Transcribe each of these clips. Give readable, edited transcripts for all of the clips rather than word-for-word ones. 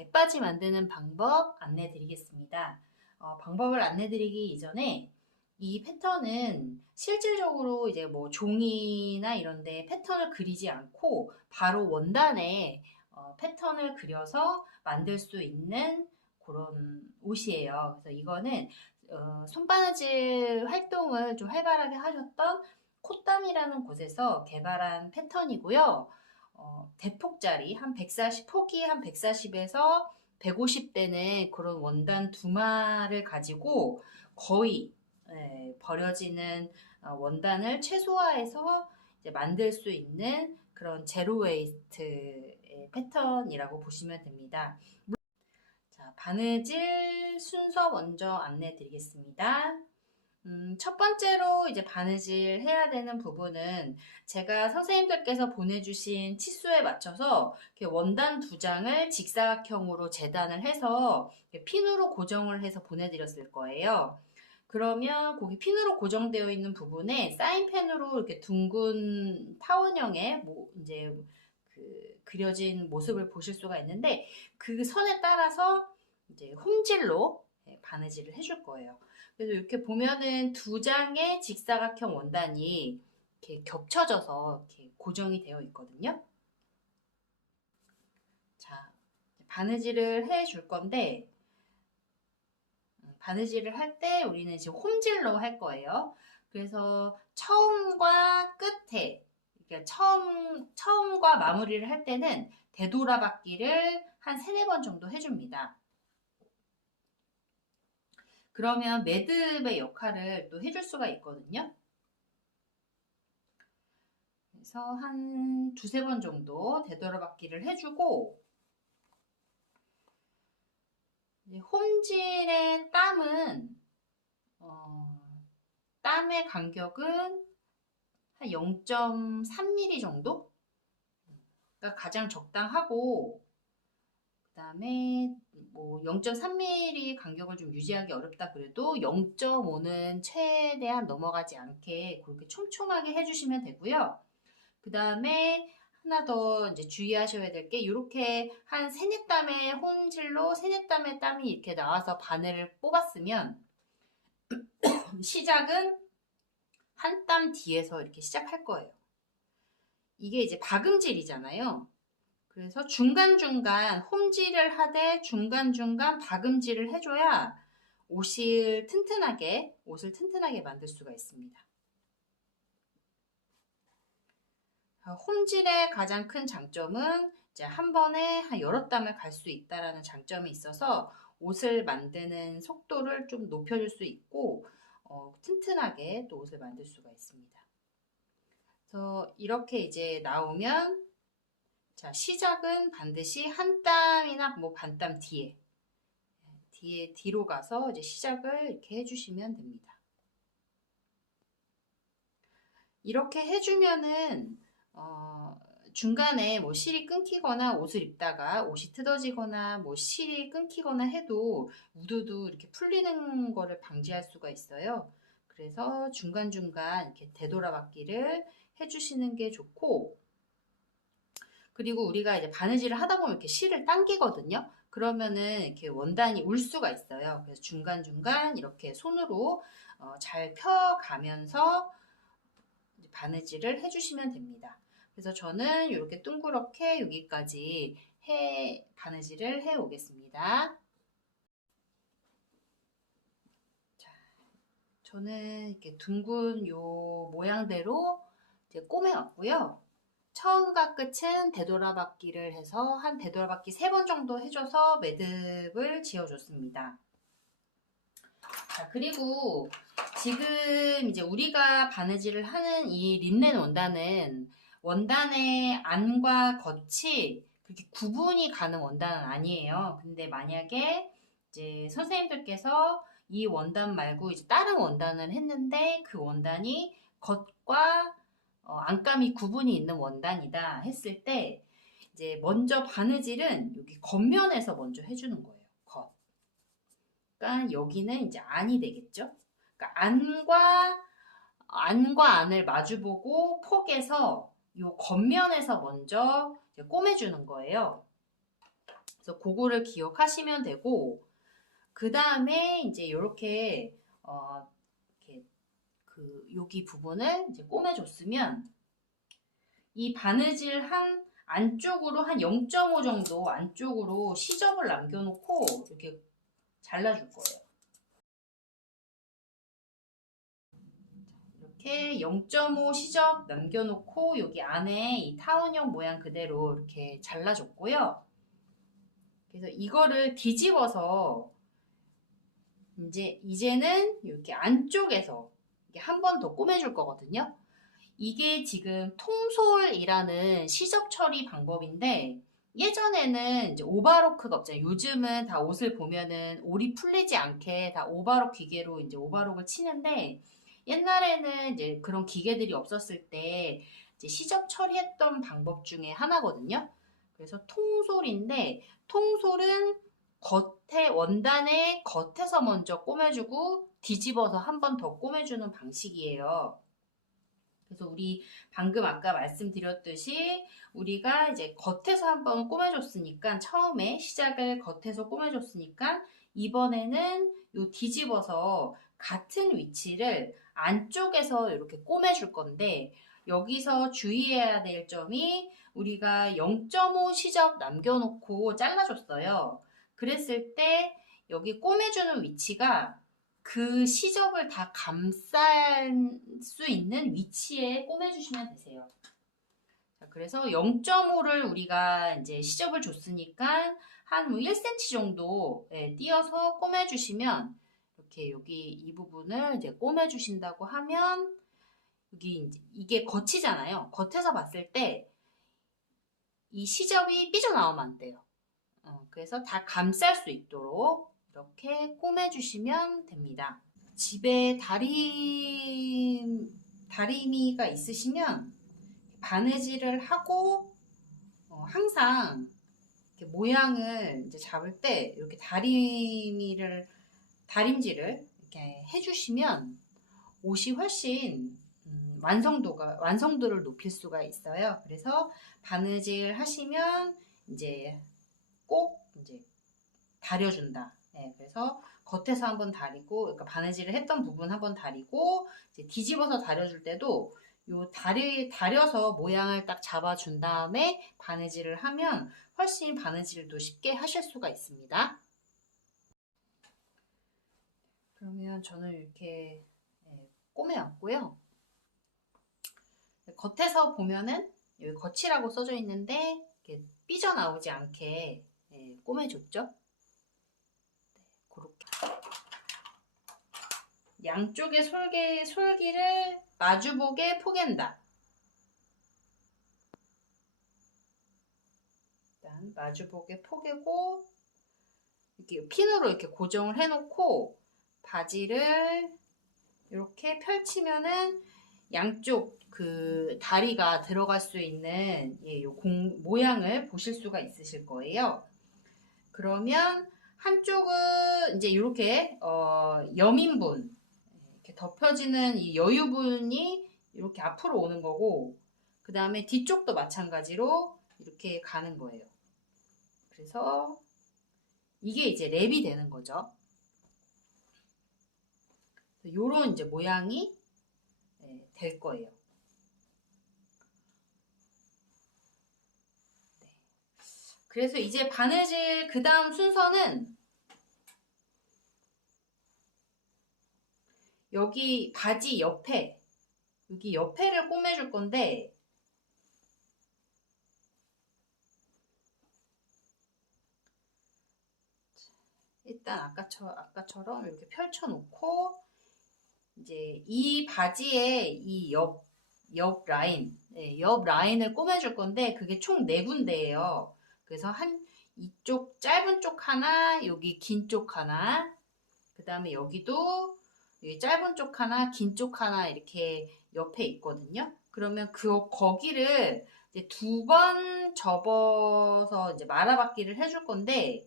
맥바지 만드는 방법 안내 드리겠습니다. 방법을 안내 드리기 이전에 이 패턴은 실질적으로 이제 뭐 종이나 이런데 패턴을 그리지 않고 바로 원단에 패턴을 그려서 만들 수 있는 그런 옷이에요. 그래서 이거는 손바느질 활동을 좀 활발하게 하셨던 콧담이라는 곳에서 개발한 패턴이고요. 대폭짜리 한 140, 폭이 한 140에서 150대는 그런 원단 두마를 가지고 거의 버려지는 원단을 최소화해서 이제 만들 수 있는 그런 제로 웨이스트 패턴이라고 보시면 됩니다. 자, 바느질 순서 먼저 안내 드리겠습니다. 첫 번째로 이제 바느질 해야 되는 부분은 제가 선생님들께서 보내주신 치수에 맞춰서 원단 2장을 직사각형으로 재단을 해서 핀으로 고정을 해서 보내드렸을 거예요. 그러면 거기 핀으로 고정되어 있는 부분에 사인펜으로 이렇게 둥근 타원형의 이제 그려진 모습을 보실 수가 있는데 그 선에 따라서 이제 홈질로 바느질을 해줄 거예요. 그래서 이렇게 보면은 2장의 직사각형 원단이 이렇게 겹쳐져서 이렇게 고정이 되어 있거든요. 자, 바느질을 해줄 건데, 바느질을 할 때 우리는 지금 홈질로 할 거예요. 그래서 처음과 끝에, 그러니까 처음과 마무리를 할 때는 되돌아받기를 한 3, 4번 정도 해줍니다. 그러면 매듭의 역할을 또 해줄 수가 있거든요. 그래서 한 2, 3번 정도 되돌아받기를 해주고, 홈질의 땀의 간격은 한 0.3mm 정도가 가장 적당하고, 그 다음에 뭐 0.3mm 간격을 좀 유지하기 어렵다 그래도 0.5는 최대한 넘어가지 않게 그렇게 촘촘하게 해주시면 되고요. 그 다음에 하나 더 이제 주의하셔야 될 게 이렇게 한 3, 4땀의 홈질로 3, 4땀의 땀이 이렇게 나와서 바늘을 뽑았으면 시작은 한 땀 뒤에서 이렇게 시작할 거예요. 이게 이제 박음질이잖아요. 그래서 중간중간 홈질을 하되 중간중간 박음질을 해줘야 옷을 튼튼하게 만들 수가 있습니다. 홈질의 가장 큰 장점은 이제 한 번에 한 여러 땀을 갈 수 있다라는 장점이 있어서 옷을 만드는 속도를 좀 높여줄 수 있고 튼튼하게 또 옷을 만들 수가 있습니다. 그래서 이렇게 이제 나오면 자, 시작은 반드시 한 땀이나 뭐 반 땀 뒤로 가서 이제 시작을 이렇게 해주시면 됩니다. 이렇게 해주면은 중간에 뭐 실이 끊기거나 옷을 입다가 옷이 뜯어지거나 뭐 실이 끊기거나 해도 우두두 이렇게 풀리는 거를 방지할 수가 있어요. 그래서 중간중간 이렇게 되돌아받기를 해주시는 게 좋고, 그리고 우리가 이제 바느질을 하다 보면 이렇게 실을 당기거든요. 그러면은 이렇게 원단이 울 수가 있어요. 그래서 중간중간 이렇게 손으로 잘 펴가면서 바느질을 해주시면 됩니다. 그래서 저는 이렇게 둥그렇게 여기까지 바느질을 해 오겠습니다. 자, 저는 이렇게 둥근 요 모양대로 이제 꼬매왔고요. 처음과 끝은 되돌아받기를 해서 한 되돌아받기 3번 정도 해줘서 매듭을 지어줬습니다. 자, 그리고 지금 이제 우리가 바느질을 하는 이 린넨 원단은 원단의 안과 겉이 그렇게 구분이 가는 원단은 아니에요. 근데 만약에 이제 선생님들께서 이 원단 말고 이제 다른 원단을 했는데 그 원단이 겉과 안감이 구분이 있는 원단이다 했을 때 이제 먼저 바느질은 여기 겉면에서 먼저 해주는 거예요. 그러니까 여기는 이제 안이 되겠죠. 그러니까 안과 안을 마주보고 폭에서 요 겉면에서 먼저 꼬매주는 거예요. 그래서 그거를 기억하시면 되고, 그 다음에 이제 이렇게 이렇게 여기 부분을 이제 꼬매줬으면 이 바느질 한 안쪽으로 한 0.5 정도 안쪽으로 시접을 남겨놓고 이렇게 잘라줄 거예요. 이렇게 0.5 시접 남겨놓고 여기 안에 이 타원형 모양 그대로 이렇게 잘라줬고요. 그래서 이거를 뒤집어서 이제는 이렇게 안쪽에서 한 번 더 꼬매줄 거거든요. 이게 지금 통솔이라는 시접 처리 방법인데, 예전에는 이제 오바로크가 없잖아요. 요즘은 다 옷을 보면은 올이 풀리지 않게 다 오바록 기계로 이제 오바록을 치는데, 옛날에는 이제 그런 기계들이 없었을 때 이제 시접 처리했던 방법 중에 하나거든요. 그래서 통솔인데, 통솔은 원단의 겉에서 먼저 꼬매주고 뒤집어서 한 번 더 꼬매주는 방식이에요. 그래서 우리 방금 아까 말씀드렸듯이 우리가 이제 겉에서 한번 꼬매줬으니까, 처음에 시작을 겉에서 꼬매줬으니까 이번에는 요 뒤집어서 같은 위치를 안쪽에서 이렇게 꼬매줄 건데, 여기서 주의해야 될 점이 우리가 0.5 시접 남겨놓고 잘라줬어요. 그랬을 때 여기 꼬매주는 위치가 그 시접을 다 감쌀 수 있는 위치에 꼬매주시면 되세요. 자, 그래서 0.5를 우리가 이제 시접을 줬으니까 한 1cm 정도 띄어서 꼬매주시면, 이렇게 여기 이 부분을 이제 꼬매주신다고 하면, 여기 이제 이게 겉이잖아요. 겉에서 봤을 때 이 시접이 삐져나오면 안 돼요. 그래서 다 감쌀 수 있도록 이렇게 꼬매주시면 됩니다. 집에 다리미가 있으시면 바느질을 하고 항상 이렇게 모양을 이제 잡을 때 이렇게 다림질을 이렇게 해주시면 옷이 훨씬 완성도를 높일 수가 있어요. 그래서 바느질 하시면 이제 꼭 이제 다려준다. 네, 그래서 겉에서 한번 다리고, 그러니까 바느질을 했던 부분 한번 다리고, 이제 뒤집어서 다려줄 때도 요 다려서 모양을 딱 잡아준 다음에 바느질을 하면 훨씬 바느질도 쉽게 하실 수가 있습니다. 그러면 저는 이렇게 꼬매왔고요. 겉에서 보면은 여기 겉이라고 써져 있는데 이렇게 삐져나오지 않게 꼬매줬죠. 그렇게 양쪽의 솔기를 마주보게 포갠다. 일단 마주보게 포개고 이렇게 핀으로 이렇게 고정을 해놓고 바지를 이렇게 펼치면은 양쪽 그 다리가 들어갈 수 있는 요 모양을 보실 수가 있으실 거예요. 그러면 한쪽은 이제 이렇게 여민분, 이렇게 덮여지는 이 여유분이 이렇게 앞으로 오는 거고, 그 다음에 뒤쪽도 마찬가지로 이렇게 가는 거예요. 그래서 이게 이제 랩이 되는 거죠. 요런 이제 모양이 될 거예요. 그래서 이제 바느질 그 다음 순서는 여기 바지 옆에, 여기 옆에를 꼬매줄 건데, 일단 아까처럼 이렇게 펼쳐놓고, 이제 이 바지의 이 옆 라인, 옆 라인을 꼬매줄 건데, 그게 총 4군데예요. 그래서 이쪽 짧은 쪽 하나, 여기 긴 쪽 하나, 그 다음에 여기도 여기 짧은 쪽 하나, 긴 쪽 하나 이렇게 옆에 있거든요. 그러면 거기를 이제 2번 접어서 이제 말아받기를 해줄 건데,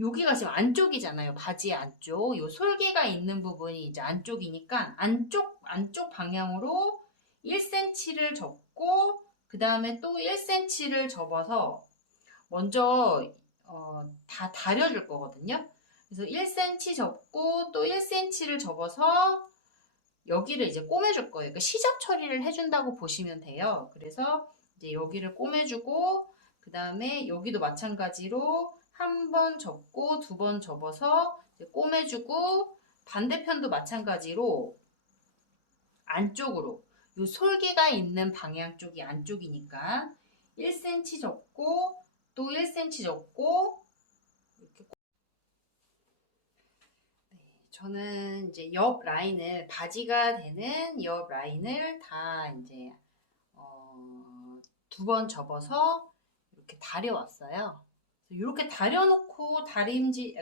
여기가 지금 안쪽이잖아요. 바지의 안쪽. 요 솔개가 있는 부분이 이제 안쪽이니까 안쪽 방향으로 1cm를 접고, 그 다음에 또 1cm를 접어서 먼저 다 다려줄 거거든요. 그래서 1cm 접고 또 1cm를 접어서 여기를 이제 꼬매줄 거예요. 그러니까 시접 처리를 해준다고 보시면 돼요. 그래서 이제 여기를 꼬매주고 그 다음에 여기도 마찬가지로 한 번 접고 두 번 접어서 이제 꼬매주고 반대편도 마찬가지로 안쪽으로 요 솔기가 있는 방향 쪽이 안쪽이니까 1cm 접고 또 1cm 접고 이렇게 저는 이제 옆 라인을 바지가 되는 옆 라인을 다 이제 두 번 접어서 이렇게 다려왔어요. 이렇게 다려놓고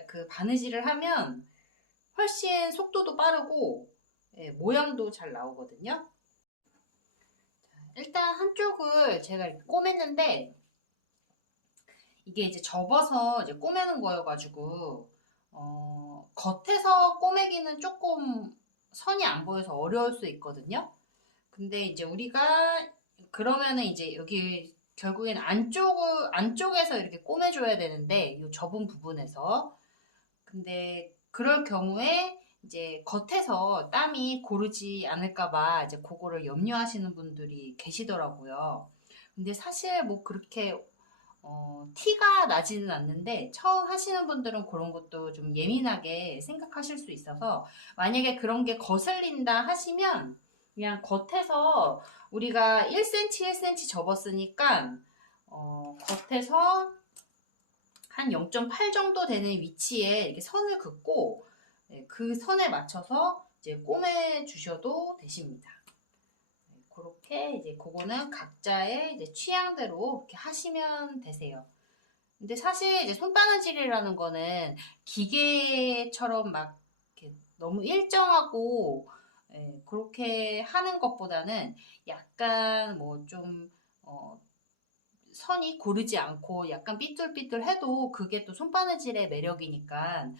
그 바느질을 하면 훨씬 속도도 빠르고 예, 모양도 잘 나오거든요. 일단 한쪽을 제가 이렇게 꼬맸는데 이게 이제 접어서 이제 꼬매는 거여가지고 겉에서 꼬매기는 조금 선이 안 보여서 어려울 수 있거든요. 근데 이제 우리가 그러면은 이제 여기 결국엔 안쪽에서 이렇게 꼬매줘야 되는데 이 접은 부분에서 근데 그럴 경우에 이제 겉에서 땀이 고르지 않을까봐 이제 그거를 염려하시는 분들이 계시더라고요. 근데 사실 뭐 그렇게 티가 나지는 않는데 처음 하시는 분들은 그런 것도 좀 예민하게 생각하실 수 있어서 만약에 그런 게 거슬린다 하시면 그냥 겉에서 우리가 1cm 1cm 접었으니까 겉에서 한 0.8 정도 되는 위치에 이렇게 선을 긋고 그 선에 맞춰서 이제 꼬매 주셔도 되십니다. 그렇게 이제 그거는 각자의 이제 취향대로 이렇게 하시면 되세요. 근데 사실 이제 손바느질이라는 거는 기계처럼 막 이렇게 너무 일정하고 그렇게 하는 것보다는 약간 뭐좀 선이 고르지 않고 약간 삐뚤삐뚤해도 그게 또 손바느질의 매력이니까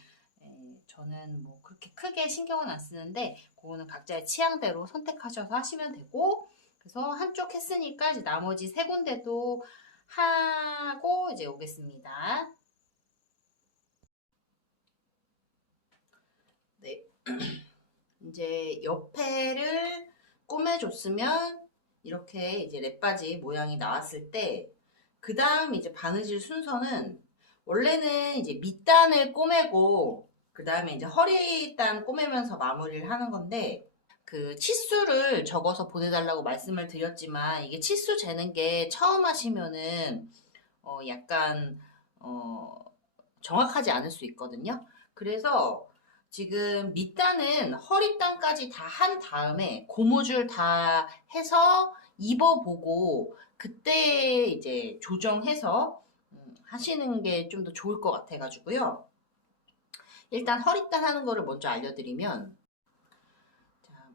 저는 뭐 그렇게 크게 신경은 안 쓰는데 그거는 각자의 취향대로 선택하셔서 하시면 되고 그래서 한쪽 했으니까 이제 나머지 세 군데도 하고 이제 오겠습니다. 네. 이제 옆에를 꼬매줬으면 이렇게 이제 랩바지 모양이 나왔을 때 그 다음 이제 바느질 순서는 원래는 이제 밑단을 꼬매고 그 다음에 이제 허리단 꼬매면서 마무리를 하는 건데 그 치수를 적어서 보내달라고 말씀을 드렸지만 이게 치수 재는 게 처음 하시면은 약간 정확하지 않을 수 있거든요. 그래서 지금 밑단은 허리단까지 다 한 다음에 고무줄 다 해서 입어보고 그때 이제 조정해서 하시는 게 좀 더 좋을 것 같아가지고요. 일단 허리단 하는 거를 먼저 알려드리면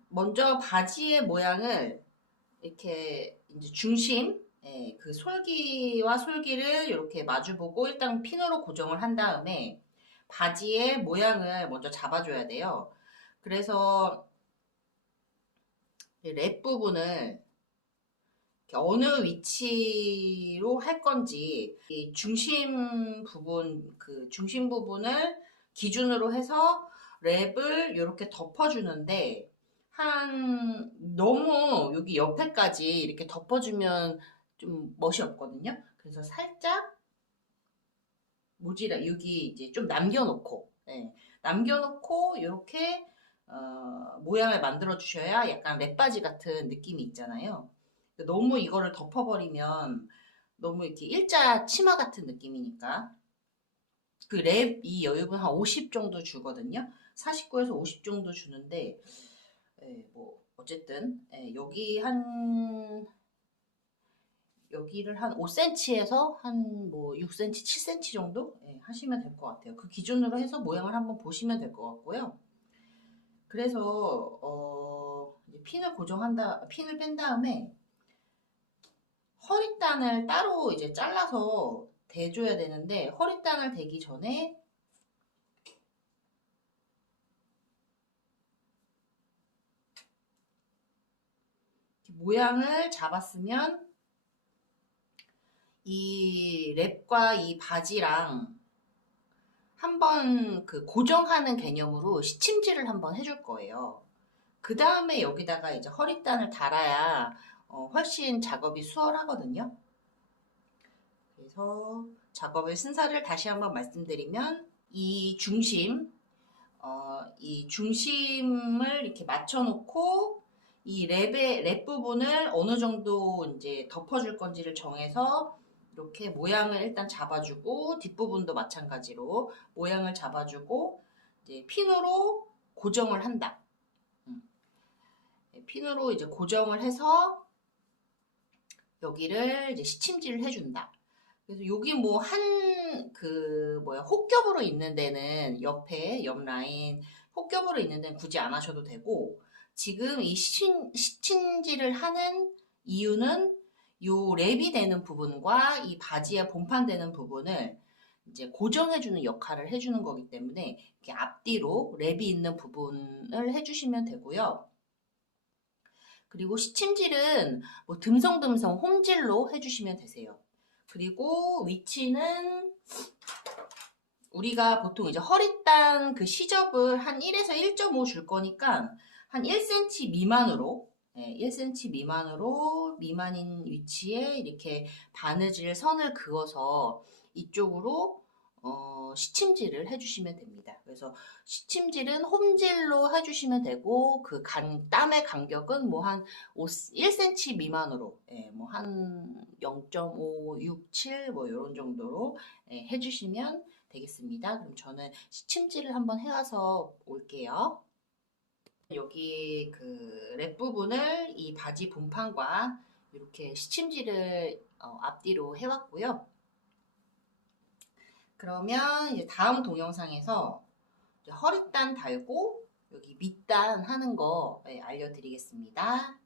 먼저 바지의 모양을 이렇게 이제 중심 그 솔기와 솔기를 이렇게 마주보고 일단 핀으로 고정을 한 다음에 바지의 모양을 먼저 잡아줘야 돼요. 그래서 랩 부분을 어느 위치로 할 건지 이 중심 부분 그 중심 부분을 기준으로 해서 랩을 이렇게 덮어주는데 한 너무 여기 옆에까지 이렇게 덮어주면 좀 멋이 없거든요. 그래서 살짝 모지라 여기 이제 좀 남겨놓고 남겨놓고 이렇게 모양을 만들어 주셔야 약간 랩바지 같은 느낌이 있잖아요. 너무 이거를 덮어버리면 너무 이렇게 일자 치마 같은 느낌이니까 그 랩이 여유분 한 50 정도 주거든요. 49에서 50 정도 주는데 뭐 어쨌든 여기를 한 5cm에서 한 뭐 6cm, 7cm 정도 하시면 될 것 같아요. 그 기준으로 해서 모양을 한번 보시면 될 것 같고요. 그래서 핀을 뺀 다음에 허리단을 따로 이제 잘라서 대줘야 되는데 허리단을 대기 전에 모양을 잡았으면 이 랩과 이 바지랑 한번 그 고정하는 개념으로 시침질을 한번 해줄 거예요. 그 다음에 여기다가 이제 허리단을 달아야 훨씬 작업이 수월하거든요. 그래서 작업의 순서를 다시 한번 말씀드리면 이 중심을 이렇게 맞춰놓고 이 랩 부분을 어느 정도 이제 덮어줄 건지를 정해서 이렇게 모양을 일단 잡아주고 뒷부분도 마찬가지로 모양을 잡아주고 이제 핀으로 고정을 한다. 핀으로 이제 고정을 해서 여기를 이제 시침질을 해준다. 그래서 여기 뭐 혹겹으로 있는 데는 옆 라인 혹겹으로 있는 데는 굳이 안 하셔도 되고, 지금 이 시침질을 하는 이유는 요 랩이 되는 부분과 이 바지에 본판 되는 부분을 이제 고정해주는 역할을 해주는 거기 때문에 이렇게 앞뒤로 랩이 있는 부분을 해주시면 되고요. 그리고 시침질은 뭐 듬성듬성 홈질로 해주시면 되세요. 그리고 위치는 우리가 보통 이제 허리단 그 시접을 한 1에서 1.5 줄 거니까 한 1cm 미만으로 1cm 미만인 위치에 이렇게 바느질 선을 그어서 이쪽으로 시침질을 해주시면 됩니다. 그래서 시침질은 홈질로 해주시면 되고 그 땀의 간격은 뭐 한 1cm 미만으로 뭐 한 0.5, 6, 7 뭐 이런 정도로 해주시면 되겠습니다. 그럼 저는 시침질을 한번 해와서 올게요. 여기 그 랩 부분을 이 바지 본판과 이렇게 시침질을 앞뒤로 해왔고요. 그러면 이제 다음 동영상에서 이제 허리단 달고 여기 밑단 하는 거 알려드리겠습니다.